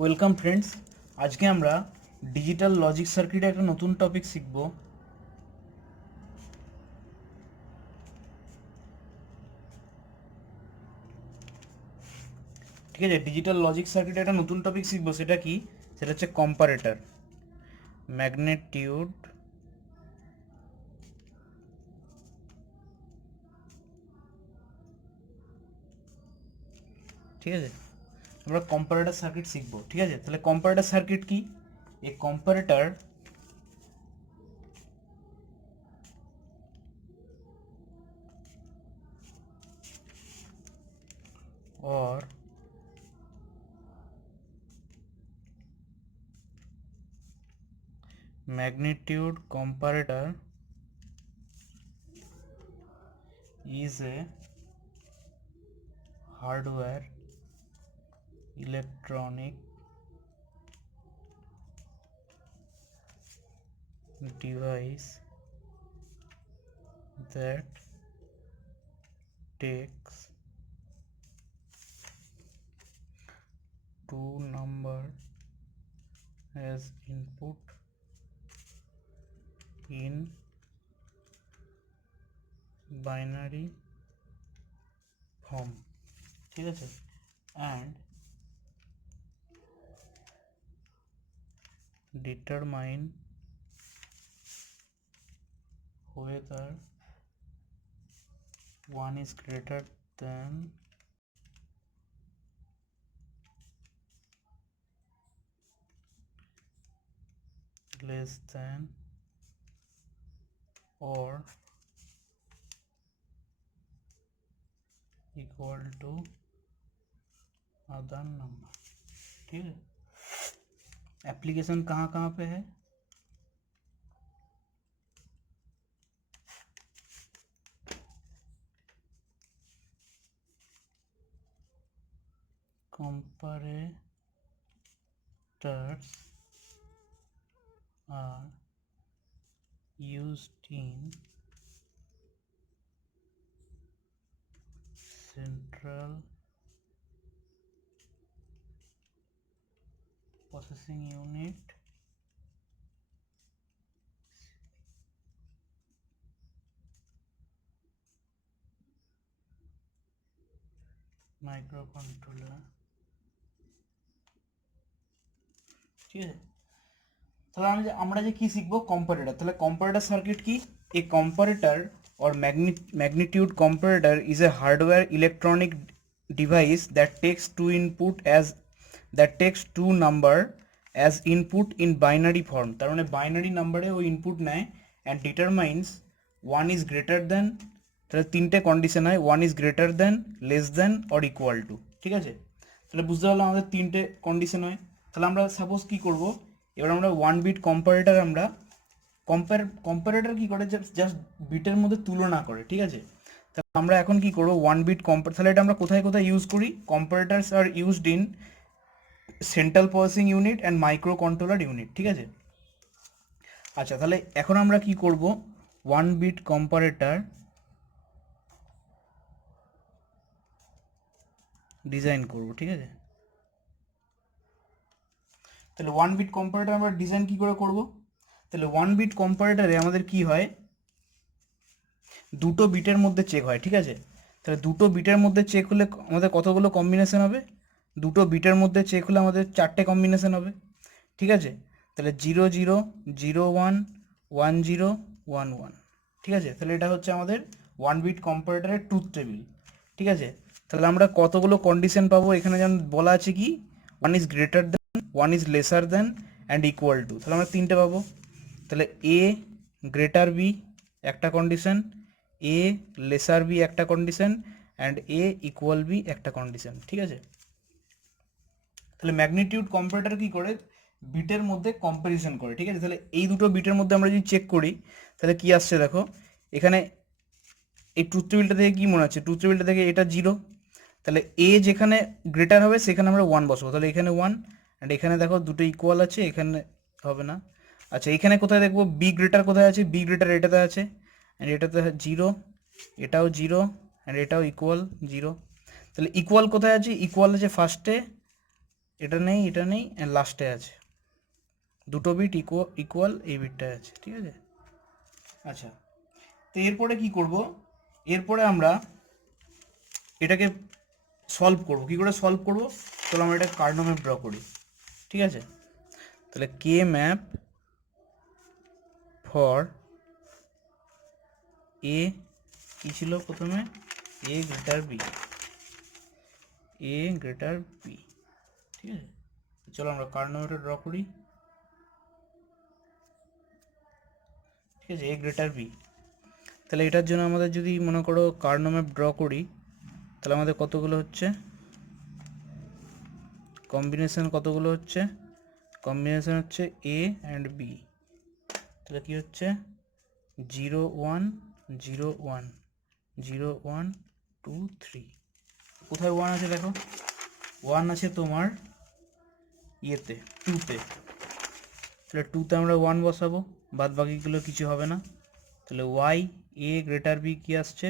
Welcome friends, আজকে আমরা digital logic সার্কিটের একটা নতুন টপিক শিখব। ঠিক আছে, ডিজিটাল লজিক সার্কিটের একটা নতুন টপিক শিখব। সেটা কি? সেটা হচ্ছে কম্পারেটর, ম্যাগনেটিউড ঠিক আছে, আমরা কম্পারেটর সার্কিট শিখব। ঠিক আছে, তাহলে কম্পারেটর সার্কিট কি? এ comparator or magnitude comparator is a hardware electronic device that takes two number as input in binary form, ঠিক আছে, and determine whether one is greater than less than or equal to other number। ठीक है, application कहाँ कहाँ पे है? Comparators are used in central processing unit, microcontroller। ঠিক আছে, তাহলে আমরা যে কি শিখবো? কম্পারেটর। তাহলে কম্পারেটর সার্কিট কি? এ comparator or magnitude comparator is a hardware electronic device that takes two number as input in binary form। তার মানে বাইনারি নাম্বারে ও ইনপুট নেয় and determines one is greater than, তাহলে তিনটে কন্ডিশন হয়, one is greater then, less than or equal to. ঠিক আছে, তাহলে বুঝতে পারলাম আমাদের তিনটে কন্ডিশন হয়। তাহলে আমরা সাপোজ কি করব, এবার আমরা ওয়ান বিট কম্পারেটর, আমরা কম্পারেটর কি করে? জাস্ট বিটের মধ্যে তুলনা করে। ঠিক আছে, তাহলে আমরা এখন কি করব, ওয়ান বিট তাহলে এটা আমরা কোথায় কোথায় ইউজ করি? Comparators are used in central processing unit and microcontroller unit. ঠিক আছে, আচ্ছা তাহলে এখন আমরা কি করব, ওয়ান বিট কম্পারেটর ডিজাইন করব। ঠিক আছে, তাহলে ওয়ান বিট কম্পারেটর আমরা ডিজাইন কি করে করব? তাহলে ওয়ান বিট কম্পারেটরে আমাদের কি হয়, দুটো বিটের মধ্যে চেক হয়। ঠিক আছে, তাহলে দুটো বিটের মধ্যে চেক হলে আমাদের কতগুলো কম্বিনেশন হবে? দুটো বিটের মধ্যে চেক হলে আমাদের চারটে কম্বিনেশন হবে। ঠিক আছে, তাহলে 0 0 0 1 1 0 1 1। ঠিক আছে, তাহলে এটা হচ্ছে আমাদের ওয়ান বিট কম্পারেটরের ট্রুথ টেবিল। ঠিক আছে, তাহলে আমরা কতগুলো কন্ডিশন পাবো? এখানে যেমন বলা আছে কি, one is greater than, one is lesser than and equal to. তাহলে আমরা তিনটে পাবো। তাহলে এ গ্রেটার বি একটা কন্ডিশন, এ লেসার বি একটা condition and A equal B একটা কন্ডিশন। ঠিক আছে, তাহলে ম্যাগনিটিউড কম্পারেটর কি করে? বিটের মধ্যে কম্প্যারিজন করে। ঠিক আছে, তাহলে এই দুটো বিটের মধ্যে আমরা যদি চেক করি তাহলে কি আসছে দেখো, এখানে এই ট্রুথ টেবিলটা থেকে কি মনে হচ্ছে? ট্রুথ টেবিলটা থেকে এটা 0, তাহলে এ যেখানে গ্রেটার হবে সেখানে আমরা 1 বসবো। তাহলে এখানে 1 অ্যান্ড এখানে দেখো দুটো ইকুয়াল আছে, এখানে হবে না। আচ্ছা, এখানে কোথায় দেখবো বি গ্রেটার কোথায় আছে? বি গ্রেটার এটাতে আছে অ্যান্ড এটাতে 0, এটাও 0 অ্যান্ড এটাও ইকুয়াল 0। তাহলে ইকুয়াল কোথায় আছে? ইকুয়াল আছে ফার্স্টে এটা নেই, এটা নেই, লাস্টে আছে দুটো বিট ইকুয়াল এই বিটটায় আছে, ঠিক আছে। আচ্ছা, তো এরপরে কি করব, এরপরে আমরা এটাকে সলভ করব। কি করে সলভ করব, চলো আমরা এটা কার্নো ম্যাপ ড্র করি, ঠিক আছে। তাহলে কে ম্যাপ ফর এ কি ছিল প্রথমে, এ গ্রেটার বি, এ গ্রেটার বি, ঠিক আছে। চলো আমরা কার্নো ম্যাপটা ড্র করি, ঠিক আছে, এ গ্রেটার বি। তাহলে এটার জন্য আমাদের যদি মনে করো কার্নো ম্যাপ ড্র করি, তাহলে আমাদের কতগুলো হচ্ছে কম্বিনেশন, কতগুলো হচ্ছে কম্বিনেশন হচ্ছে এ অ্যান্ড বি। তাহলে কি হচ্ছে 0 1 0 1 0 1 2 3। কোথায় 1 আছে দেখো, 1 আছে তোমার ইয়েতে 2তে, তাহলে 2তে আমরা 1 বসাবো, বাদ বাকিগুলো কিছু হবে না। তাহলে ওয়াই এ গ্রেটার বি কি আসছে,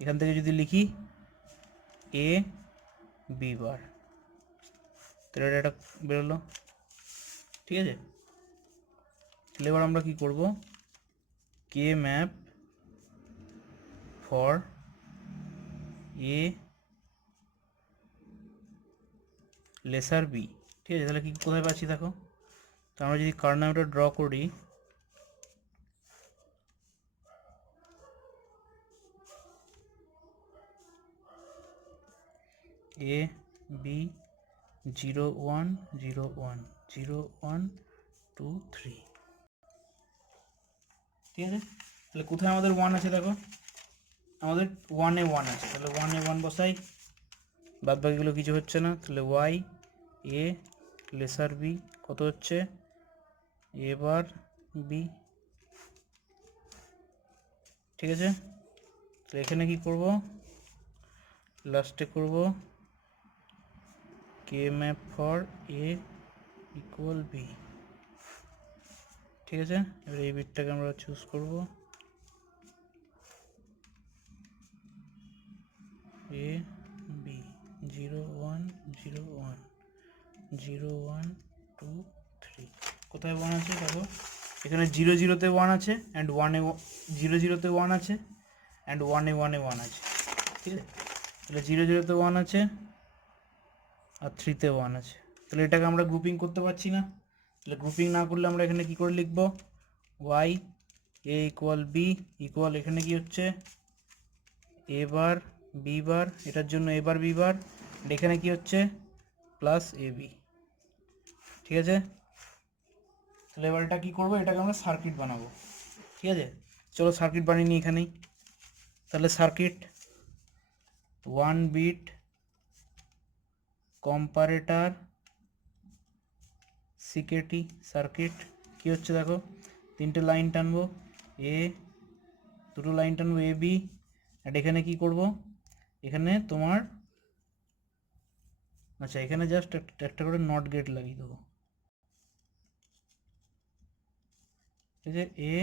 এখান থেকে যদি লিখি এ বি বার, তাহলে এটা বেরোলো, ঠিক আছে। তাহলে এবার আমরা কি করব, K map for A lesser B, ঠিক আছে। তাহলে কি কোথায় পাচ্ছি দেখো, তো আমরা যদি কার্নো ম্যাপটা ড্র করি, এ বি 0 1 0 1 0 1 2 3, ঠিক আছে। তাহলে কোথায় আমাদের 1 আছে দেখো, আমাদের 1 এ 1 আছে, তাহলে 1 এ 1 বসাই, বাদ বাকিগুলো কিছু হচ্ছে না। তাহলে ওয়াই এ লেসার বি কত হচ্ছে, এবার বি, ঠিক আছে। তো এখানে কি করব, লাস্টে করব K map for A equal B, ঠিক আছে। এবার এই বিটটাকে আমরা চুজ করব, এ বি 0 1 0 1 0 1 2 3। কোথায় 1 আছে দেখো, এখানে 0 0-তে 1 আছে অ্যান্ড 1 এ 0 0-তে 1 আছে অ্যান্ড 1 এ 1 এ 1 আছে, ঠিক আছে। তাহলে 0 0-তে 1 আছে আর 3-তে 1 আছে, তাহলে এটাকে আমরা গ্রুপিং করতে পারছি না। তাহলে গ্রুপিং না করলে আমরা এখানে কি করে লিখব, Y A equal B equal, এখানে কি হচ্ছে এ বার বি বার, এটার জন্য এ বার বি বার, এখানে কি হচ্ছে প্লাস এ বি, ঠিক আছে। তাহলে এবার এটা কী করবো, এটাকে আমরা সার্কিট বানাবো, ঠিক আছে। চলো সার্কিট বানিয়ে নিই এখানেই। তাহলে সার্কিট 1 বিট কম্পারেটার সিকেটি সার্কিট, কি হচ্ছে দেখো, 3টে লাইন টানবো, এ 2টো লাইন টানবো এ বি, আর এখানে কি করব, এখানে তোমার আচ্ছা এখানে জাস্ট একটা করে নট গেট লাগিয়ে দেবো, ঠিক আছে, এ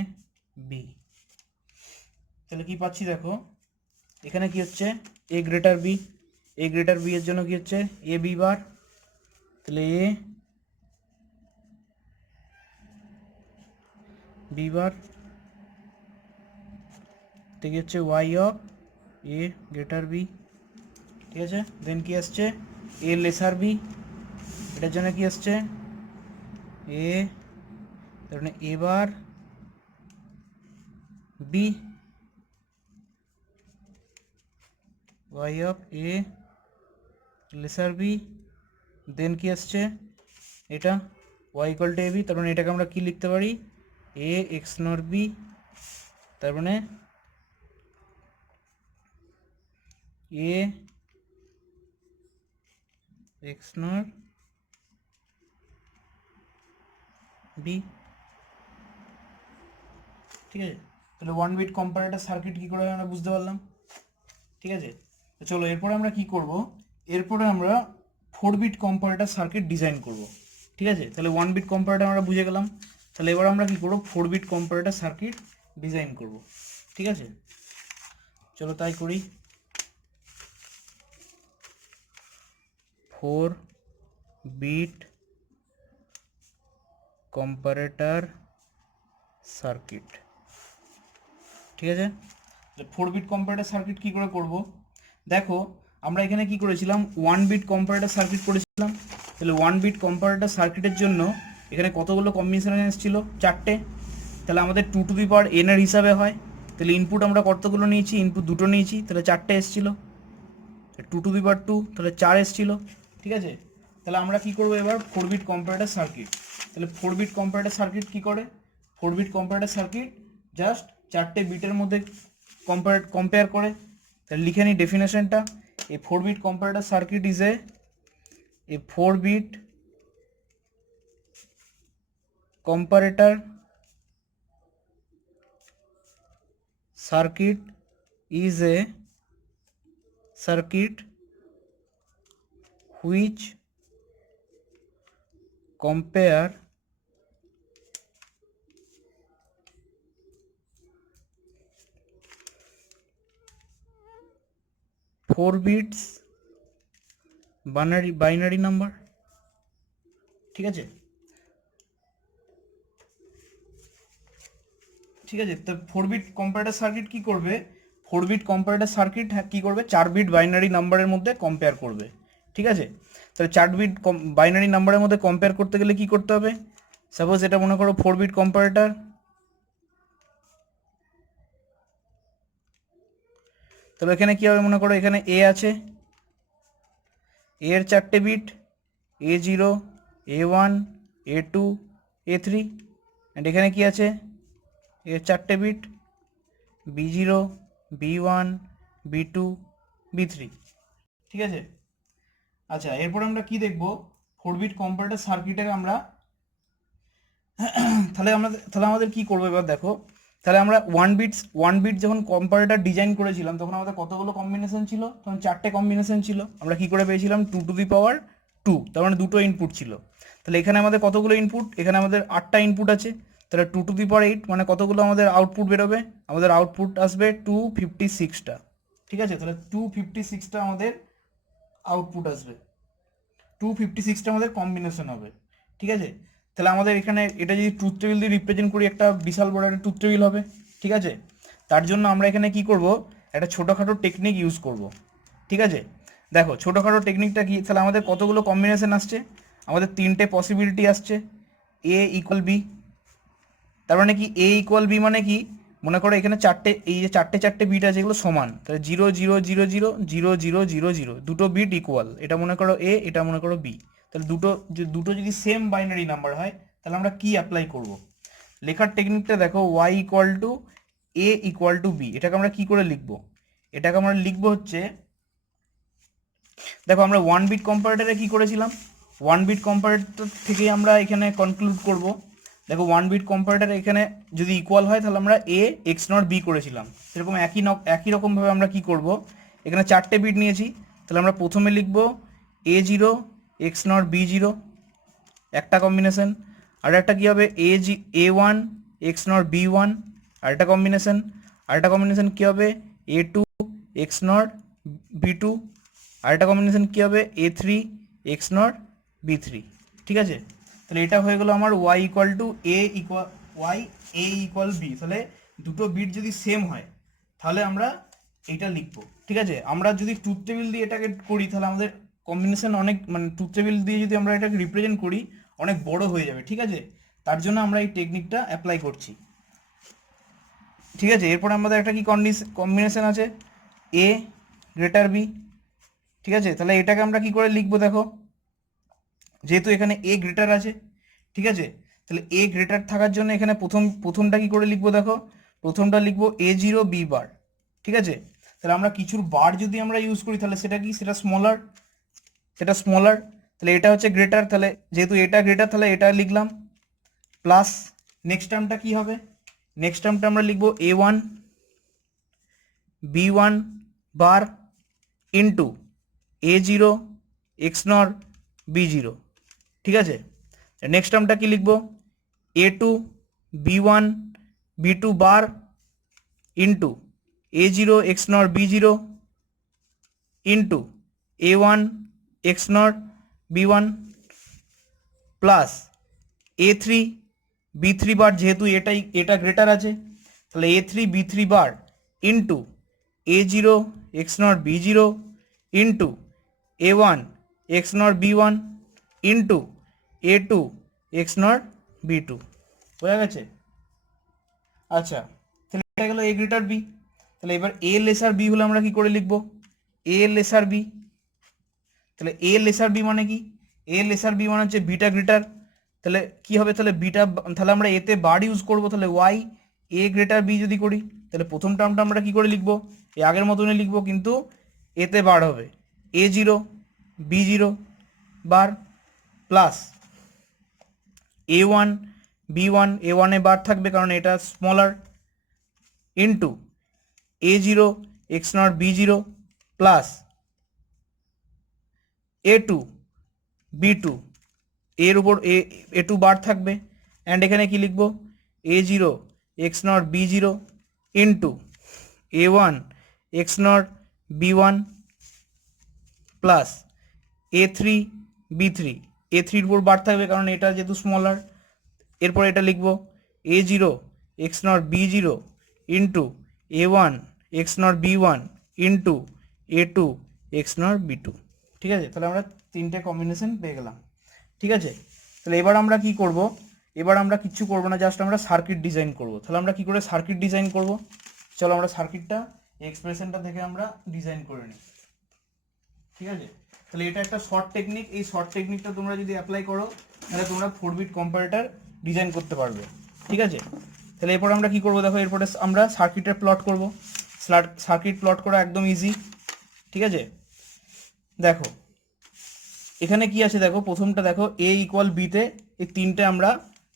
বি। তাহলে কি পাচ্ছি দেখো, এখানে কি হচ্ছে এ গ্রেটার বি, এ গ্রেটার বি এর জন্য কি হচ্ছে এ বি বার, তাহলে এ বি বার থেকে হচ্ছে Y of A greater B, ঠিক আছে। দেন কি আসছে এ লেসার বি, এটার জন্য কি আসছে এ, তার মানে A bar B Y of A lesser B, then কি আসছে এটা Y equal to A B, তার মানে এটাকে আমরা কি লিখতে পারি এ এক্স নর বি, তার মানে এ এক্স নর বি, ঠিক আছে। তাহলে 1 বিট কম্পারেটর সার্কিট কী করে আমরা বুঝতে পারলাম, ঠিক আছে। তো চলো এরপরে আমরা কি করব, এরপরে আমরা 4 বিট কম্পারেটর সার্কিট ডিজাইন করব, ঠিক আছে। তাহলে 1 বিট কম্পারেটর আমরা বুঝে গেলাম, তাহলে এবার আমরা কি করব 4 বিট কম্পারেটর সার্কিট ডিজাইন করব, ঠিক আছে। চলো তাই করি, 4 বিট কম্পারেটর সার্কিট। ঠিক আছে, 4 বিট কম্পারেটর সার্কিট কি করে করব? দেখো আমরা এখানে কি করেছিলাম, 1 বিট কম্পারেটর সার্কিট করেছিলাম। তাহলে 1 বিট কম্পারেটর সার্কিটের জন্য এখানে কতগুলো কম্বিনেশন এসেছিল? 4টে। তাহলে আমাদের 2 টু দি পাওয়ার n এর হিসাবে হয়। তাহলে ইনপুট আমরা কতগুলো নিয়েছি? ইনপুট দুটো নিয়েছি, তাহলে 4টে এসেছিল। 2 টু দি পাওয়ার 2, তাহলে 4 এসেছিল। ঠিক আছে, তাহলে আমরা কি করব এবার? 4 বিট কম্পারেটর সার্কিট। তাহলে 4 বিট কম্পারেটর সার্কিট কি করে? 4 বিট কম্পারেটর সার্কিট জাস্ট 4টে বিটের মধ্যে কম্পেয়ার করে। তাহলে লিখে নিই ডেফিনেশনটা। A 4 bit comparator circuit is a 4 bit comparator circuit is a circuit which compare 4 bits binary number। ঠিক আছে, ঠিক আছে। তো 4 বিট কম্পারেটর সার্কিট কি করবে? 4 বিট কম্পারেটর সার্কিট কি করবে? 4 বিট বাইনারি নাম্বারের মধ্যে কম্পেয়ার করবে। ঠিক আছে, তাহলে 4 বিট বাইনারি নাম্বারের মধ্যে কম্পেয়ার করতে গেলে কি করতে হবে? সাপোজ এটা মনে করো 4 বিট কম্পারেটর, তাহলে এখানে কি হবে? মনে করো এখানে এ আছে, এর 4টে bit, A0, A1, A2, A3, and এখানে কি আছে? এর 4টে bit, B0, B1, B2, B3। ঠিক আছে, আচ্ছা এরপর আমরা কি দেখব? 4 বিট কম্পারেটর সার্কিটে আমরা তাহলে আমাদের কি করবো এবার দেখো। তাহলে আমরা 1 বিট যখন কম্পারেটর ডিজাইন করেছিলাম তখন আমাদের কতগুলো কম্বিনেশন ছিল? তখন 4টে কম্বিনেশন ছিল। আমরা কি করে পেয়েছিলাম? 2 টু দি পাওয়ার 2, তার মানে দুটো ইনপুট ছিল। তাহলে এখানে আমাদের কতগুলো ইনপুট? এখানে আমাদের 8টা ইনপুট আছে। তাহলে 2 টু দি পাওয়ার 8 মানে কতগুলো আমাদের আউটপুট বেরোবে? আমাদের আউটপুট আসবে 256টা। ঠিক আছে, তাহলে 256টা আমাদের আউটপুট আসবে, 256টা আমাদের কম্বিনেশন হবে। ঠিক আছে, তাহলে আমাদের এখানে এটা যদি ট্রুথ টেবিল দিয়ে রিপ্রেজেন্ট করি, একটা বিশাল বড় একটা ট্রুথ টেবিল হবে। ঠিক আছে, তার জন্য আমরা এখানে কি করব? একটা ছোটোখাটো টেকনিক ইউজ করব। ঠিক আছে, দেখো ছোটোখাটো টেকনিকটা কি? তাহলে আমাদের কতগুলো কম্বিনেশন আসছে? আমাদের 3টে পসিবিলিটি আসছে। এ ইকুয়াল বি, তার মানে কি? এ ইকুয়াল বি মানে কি? মনে করো এখানে 4টে, এই যে 4টে বিট আছে এগুলো সমান, তাহলে 0 0 0 0 0 0 0 0, দুটো বিট ইকুয়াল। এটা মনে করো এ, এটা মনে করো বি। তাহলে দুটো যদি সেম বাইনারি নাম্বার হয় তাহলে আমরা কি অ্যাপ্লাই করব? লেখার টেকনিকটা দেখো, Y equal to A equal to B. এটাকে আমরা কি করে লিখবো? এটাকে আমরা লিখবো হচ্ছে, দেখো আমরা 1 বিট কম্পারেটরে কি করেছিলাম? 1 বিট কম্পারেটর থেকে আমরা এখানে কনক্লুড করব। দেখো 1 বিট কম্পারেটর এখানে যদি ইকুয়াল হয় তাহলে আমরা এ এক্স নট বি করেছিলাম। সেরকম একই রকমভাবে আমরা কি করব? এখানে 4টে বিট নিয়েছি, তাহলে আমরা প্রথমে লিখব A0 এক্স নট B0, একটা কম্বিনেশন। আর একটা কী হবে? A1 এক্স নট B1, আরেকটা কম্বিনেশন। আরেকটা কম্বিনেশন কী হবে? A2 এক্স নট B2, আরেকটা কম্বিনেশন কী হবে? A3 x not B3। ঠিক আছে, তাহলে এটা হয়ে গেলো আমার y equal to a equal b। তাহলে দুটো বিট যদি সেম হয় তাহলে আমরা এইটা লিখবো। ঠিক আছে, আমরা যদি ট্রুথ টেবিল দিয়ে এটাকে করি তাহলে আমাদের কম্বিনেশন অনেক, মানে ট্রুথ টেবিল দিয়ে যদি আমরা এটাকে রিপ্রেজেন্ট করি অনেক বড় হয়ে যাবে। ঠিক আছে, তার জন্য আমরা এই টেকনিকটা অ্যাপ্লাই করছি। ঠিক আছে, এরপর আমাদের একটা কি কম্বিনেশন আছে? এ গ্রেটার বি। ঠিক আছে, তাহলে এটাকে আমরা কি করে লিখবো? দেখো যেহেতু এখানে এ গ্রেটার আছে, ঠিক আছে, তাহলে এ গ্রেটার থাকার জন্য এখানে প্রথমটা কি করে লিখবো? দেখো প্রথমটা লিখবো A0 বি বার। ঠিক আছে, তাহলে আমরা কিছুর বার যদি আমরা ইউজ করি তাহলে সেটা কি? সেটা স্মলার, তাহলে এটা হচ্ছে গ্রেটার। তাহলে যেহেতু এটা গ্রেটার তাহলে এটা লিখলাম প্লাস, নেক্সট টার্মটা কি হবে? নেক্সট টার্মটা আমরা লিখবো A1 B1 bar into A0 x not B0। ঠিক আছে, নেক্সট টার্মটা কি লিখবো? A2 B1 B2 bar into A0 x not B0 into A1 x not B1। Plus A3 B3 বার, যেহেতু এটা গ্রেটার আছে তাহলে A3 B3 bar into A0 x not B0 into A1 x not B1 into A2 x not B2। বোঝা গেছে? আচ্ছা, তাহলে এটা গেল A গ্রেটার B। তাহলে এবার A লেসার B হলে আমরা কি করে লিখবো? A লেসার B, তাহলে A লেসার B মানে কি? A লেসার B মানে হচ্ছে বিটা গ্রেটার। তাহলে কি হবে? তাহলে বিটা, তাহলে আমরা এতে বার ইউজ করবো। তাহলে ওয়াই A গ্রেটার B যদি করি তাহলে প্রথম টার্মটা আমরা কি করে লিখবো? এই আগের মতনই লিখবো, কিন্তু এতে বার হবে A0 B0 বার প্লাস A1 B1, A1 এ বার থাকবে কারণ এটা smaller, into A0 x not B0 plus A2 B2, এর উপর A2 বার থাকবে, অ্যান্ড এখানে কি লিখবো? A0 x not B0 into A1 x not B1 plus A3 B3, A3 এর উপর বার থাকবে কারণ এটা যেহেতু স্মলার। এরপর এটা লিখবো A0 x not B0 into A1 x not B1 into A2 x not B2। ঠিক আছে, তাহলে আমরা তিনটে কম্বিনেশন পেয়ে গেলাম। ঠিক আছে, তাহলে এবার আমরা কি করব? এবার আমরা কিচ্ছু করব না, জাস্ট আমরা সার্কিট ডিজাইন করব। তাহলে আমরা কি করে সার্কিট ডিজাইন করব? চলো আমরা সার্কিটটা এক্সপ্রেশনটা থেকে আমরা ডিজাইন করে নিই। ঠিক আছে, তাহলে এটা একটা শর্ট টেকনিক। এই শর্ট টেকনিকটা তোমরা যদি অ্যাপ্লাই করো তাহলে তোমরা 4 বিট কম্পারেটর ডিজাইন করতে পারবে। ঠিক আছে, তাহলে এরপর আমরা কি করব? দেখো, এরপরে আমরা সার্কিটের প্লট করব। সার্কিট প্লট করা একদম ইজি। ঠিক আছে, দেখো এখানে কি আছে, দেখো প্রথমটা দেখো A ইকুয়াল বিতে এই তিনটে আমরা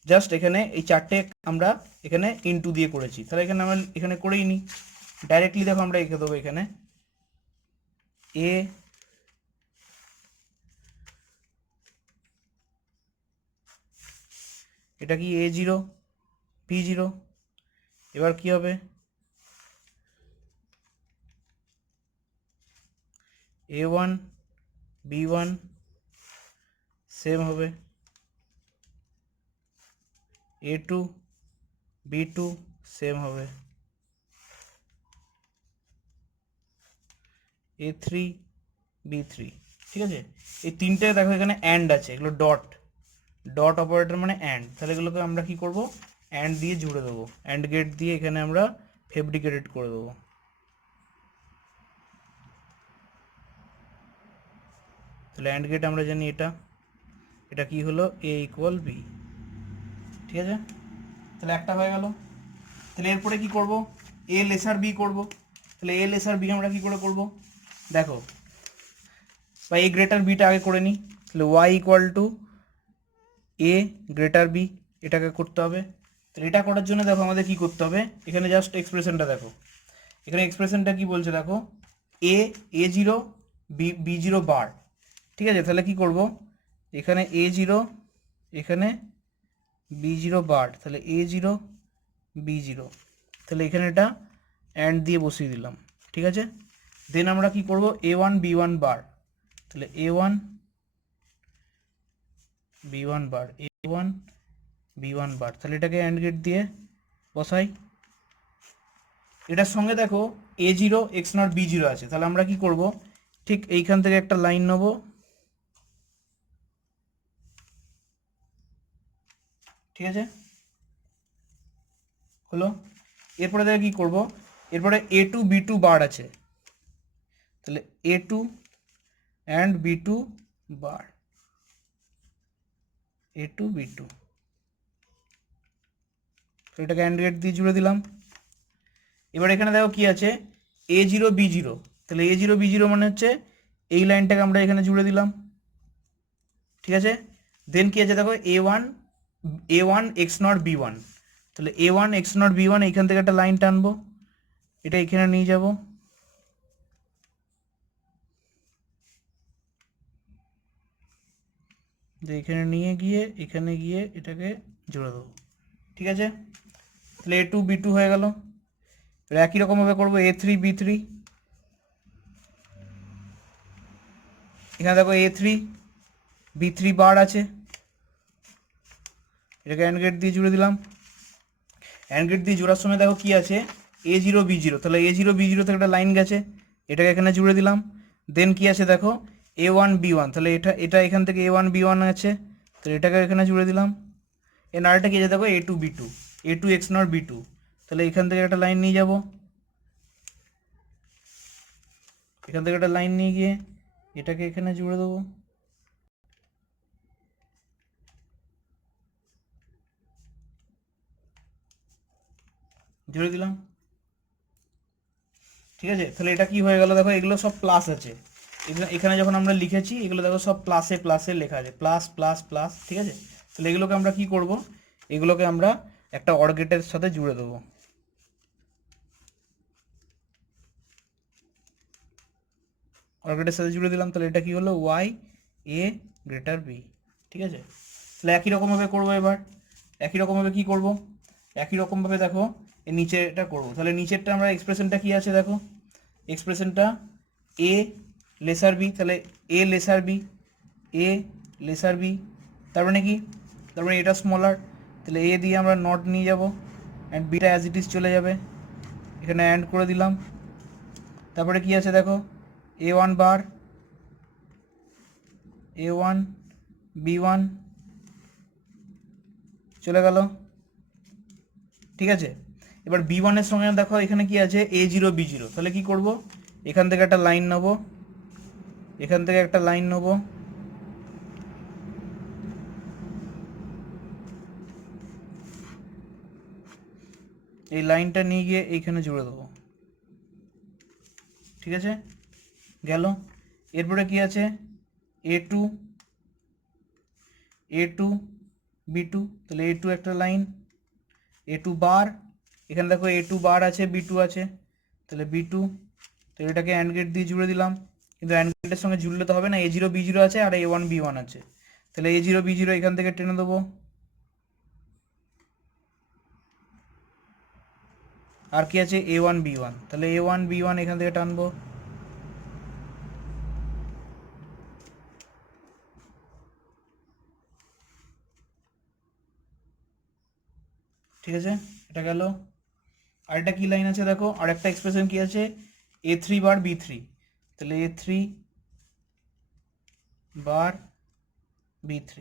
জাস্ট এখানে এই চারটে আমরা এখানে ইনটু দিয়ে করেছি। তাহলে এখানে আমরা এখানে করেই নিই ডাইরেক্টলি। দেখো আমরা লিখে দেবো এখানে A এটা কি A0 B0, এবার কি হবে? A1 B1 সেম হবে, A2 B2 সেম হবে, A3 B3। ঠিক আছে, এই তিনটে দেখো এখানে অ্যান্ড আছে, এগুলো ডট অপারেটর মানে অ্যান্ড। তাহলে এগুলোকে আমরা কি করব? অ্যান্ড দিয়ে জুড়ে দেবো, অ্যান্ড গেট দিয়ে এখানে আমরা ফেব্রিকেটেড করে দেবো। তাহলে অ্যান্ড গেট আমরা জানি এটা কি হলো? A equal B। ঠিক আছে, তাহলে একটা হয়ে গেল। তাহলে এরপরে কি করব? A লেসার B করব। তাহলে A লেসার B আমরা কি করে করব? দেখো, বা A গ্রেটার বিটা আগে করে নিই। তাহলে y equal to A greater B, এটাকে করতে হবে। তাহলে এটা করার জন্য দেখো আমাদের কি করতে হবে? এখানে জাস্ট এক্সপ্রেশনটা দেখো, এখানে এক্সপ্রেশনটা কি বলছে দেখো, A0 B0 বার। ঠিক আছে, তাহলে কি করব? এখানে A0 এখানে B0 বার, তাহলে A0 B0, তাহলে এখানে এটা অ্যান্ড দিয়ে বসিয়ে দিলাম। ঠিক আছে, দেন আমরা কি করব? A1 B1 বার, তাহলে A1 B1 বার, A1 B1 বার, তাহলে এটাকে অ্যান্ড গেট দিয়ে বসাই। এটার সঙ্গে দেখো A0 x নট B0 আছে, তাহলে আমরা কি করব? ঠিক এইখান থেকে একটা লাইন নেব, ঠিক আছে হলো। এরপরে দেখো কি করব? এরপরে A2 B2 বার আছে, তাহলে A2 and B2 bar, A2 B2, তো এটাকে অ্যান্ড গেট দিয়ে জুড়ে দিলাম। এবার এখানে দেখো কি আছে? A0 B0, তাহলে A0 B0 মানে হচ্ছে এই লাইনটাকে আমরা এখানে জুড়ে দিলাম। ঠিক আছে, দেন কি আছে দেখো A1 x নট B1, তাহলে A1 x নট B1 এইখান থেকে একটা লাইন টানবো, এটা এখানে নিয়ে যাব, এখানে নিয়ে গিয়ে এখানে গিয়ে এটাকে জুড়ে দেবো। ঠিক আছে, তাহলে A2 B2 হয়ে গেল। একই রকমভাবে করবো A3 B3, এখানে দেখো A3 B3 বার আছে, এটাকে অ্যান্ড গেট দিয়ে জুড়ে দিলাম। অ্যান্ড গেট দিয়ে জোড়ার সময় দেখো কি আছে, A0 B0, তাহলে A0 B0 থেকে একটা লাইন গেছে, এটাকে এখানে জুড়ে দিলাম। দেন কি আছে দেখো A1 B1, তাহলে এটা এখান থেকে A1 B1 আছে, তাহলে এটাকে এখানে জুড়ে দিলাম। এর আরেকটা কি আছে দেখো A2 B2, A2 XNOR B2, তাহলে এখান থেকে একটা লাইন নিয়ে যাব, এখান থেকে একটা লাইন নিয়ে গিয়ে এটাকে এখানে জুড়ে দেবো। জুড়ে দিলাম, ঠিক আছে। তাহলে এটা কি হয়ে গেল দেখো, এগুলো সব প্লাস আছে, এখানে যখন আমরা লিখেছি এগুলো দেখো সব প্লাসে প্লাসে লেখা আছে, প্লাস প্লাস প্লাস, ঠিক আছে। তাহলে এগুলোকে আমরা কি করব, এগুলোকে আমরা একটা অর গেটের সাথে জুড়ে দেবো। অর গেটের সাথে জুড়ে দিলাম, তাহলে এটা কি হলো Y A B, ঠিক আছে। তাহলে একই রকমভাবে করবো এবার, একই রকমভাবে কি করব, একই রকমভাবে দেখো এর নিচেরটা করবো। তাহলে নিচেরটা আমরা এক্সপ্রেশনটা কি আছে দেখো, এক্সপ্রেশনটা A<B, তাহলে A<B, তার মানে কি, তার মানে এটা স্মলার, তাহলে A দিয়ে আমরা নট নিয়ে যাব and beta as it is চলে যাবে, এখানে অ্যান্ড করে দিলাম। তারপরে কি আছে দেখো A1 বার, A1 B1 চলে গেল, ঠিক আছে। এবার B1 এর সঙ্গে দেখো এখানে কি আছে A0 B0, তাহলে কি করব, এখান থেকে একটা লাইন নেব, এখান থেকে একটা লাইন নেব, এই লাইনটা নিয়ে গিয়ে এইখানে জুড়ে দেবো, ঠিক আছে, গেল। এরপরে কি আছে A2 তাহলে A2 একটা লাইন, A2 বার, এখানে দেখো A2 বার আছে, B2 আছে, তাহলে B2, তো এটাকে অ্যান্ড গেট দিয়ে জুড়ে দিলাম। কিন্তু অ্যান্ড গেটের সঙ্গে জুড়লে তো হবে না, A0 B0 আছে আর A1 B1 আছে, তাহলে A0 B0 এখান থেকে টেনে দেবো। আর কি আছে A1 B1, তাহলে A1 B1 এখান থেকে টানবো, ঠিক আছে, এটা গেল। আরেকটা কি লাইন আছে দেখো, আরেকটা এক্সপ্রেশন কি আছে A3 বার B3, তাহলে A3 বার B3,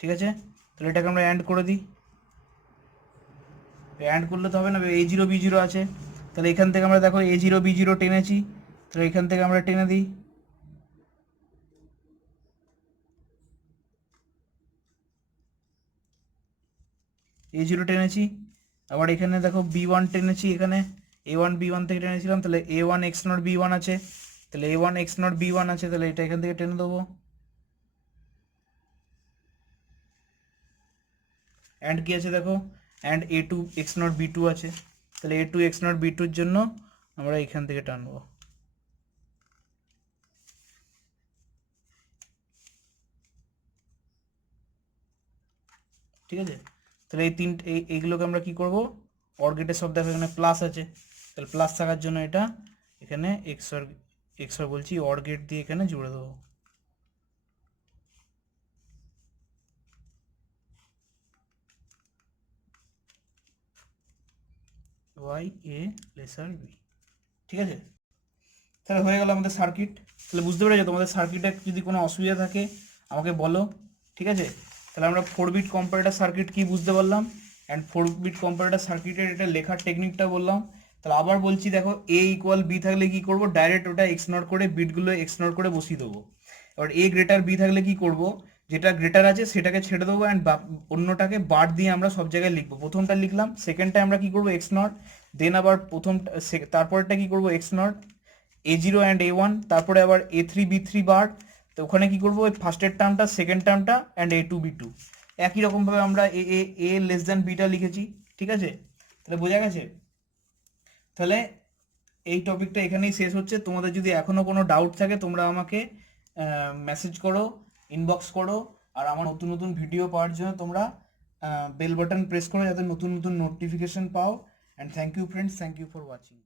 ঠিক আছে। তাহলে এটাকে আমরা অ্যান্ড করে দিই, অ্যান্ড করলে তো হবে না, A0 B0 আছে, তাহলে এখান থেকে আমরা দেখো A0 B0 টেনেছি, তাহলে এখান থেকে আমরা টেনে দিই, A0 টেনেছি। আবার এখানে দেখো B1 টেনেছি, এখানে A1 B1 থেকে টেনেছিলাম, তাহলে A1 XNOR B1 আছে, তাহলে A1 XNOR B1 আছে, তাহলে এটা এখান থেকে টেনে দেবো। অ্যান্ড কি আছে দেখো, অ্যান্ড A2 XNOR B2 আছে, তাহলে A2 XNOR B2 এর জন্য আমরা এখান থেকে টানবো, ঠিক আছে। তাহলে এইগুলোকে আমরা কি করব, অর গেটের সব দেখো এখানে প্লাস আছে, তাহলে প্লাস থাকার জন্য এটা এখানে এক্সর বলছি অর গেট দিয়ে এখানে জুড়ে দেবো। Y A>B, ঠিক আছে। তাহলে হয়ে গেল আমাদের সার্কিট। তাহলে বুঝতে পেরেছো, তোমাদের সার্কিটে যদি কোনো অসুবিধা থাকে আমাকে বলো, ঠিক আছে। তাহলে আমরা 4 বিট কম্পারেটর সার্কিট কি বুঝতে পারলাম, অ্যান্ড 4 বিট কম্পারেটর সার্কিটের এটা লেখার টেকনিকটা বললাম। তাহলে আবার বলছি দেখো A=B থাকলে কি করব, ডাইরেক্ট ওটা এক্সনর করে বিটগুলো এক্সনর করে বসিয়ে দেবো। এবার A>B থাকলে কি করব, যেটা গ্রেটার আছে সেটাকে ছেড়ে দেবো অ্যান্ড অন্যটাকে বার দিয়ে আমরা সব জায়গায় লিখবো। প্রথমটা লিখলাম, সেকেন্ডটা আমরা কি করবো এক্সনর, দেন আবার তারপরটা কি করবো এক্সনর A0 অ্যান্ড A1, তারপরে আবার A3 B3 বার, তো ওখানে কি করবো ওই ফার্স্টের টার্মটা সেকেন্ড টার্মটা অ্যান্ড A2 B2, একই রকমভাবে আমরা A<B লিখেছি, ঠিক আছে। তাহলে বোঝা গেছে। তাহলে এই টপিকটা এখানেই শেষ হচ্ছে। তোমাদের যদি এখনও কোনো ডাউট থাকে তোমরা আমাকে মেসেজ করো, ইনবক্স করো, আর আমার নতুন নতুন ভিডিও পাওয়ার জন্য তোমরা বেল বাটন প্রেস করো যাতে নতুন নতুন নোটিফিকেশন পাও। And thank you friends, thank you for watching.